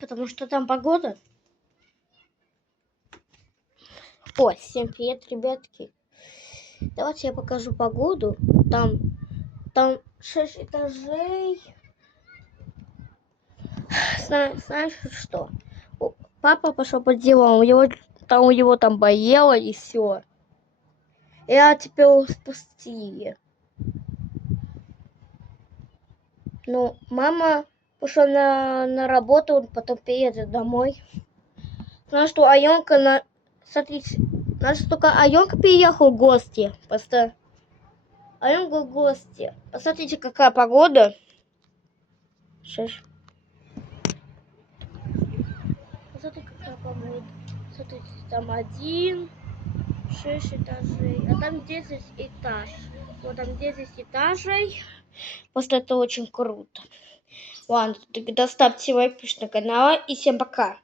потому что там погода. О, всем привет, ребятки. Давайте я покажу погоду. Там 6 этажей. Знаешь что? Папа пошел по делам, у него там болело и все. Я теперь в пустыне. Ну, мама пошла на работу, потом приедет домой. Знаешь, что Аленка Смотрите, знаешь, только Аленка приехала в гости. Просто Аленка в гости. Посмотрите, какая погода. Сейчас. Посмотрите, какая погода. Смотрите, там 6 этажей, а там 10 этаж. Вот там 10 этажей. Просто это очень круто. Ладно, тогда ставьте лайк на канал и всем пока.